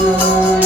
Oh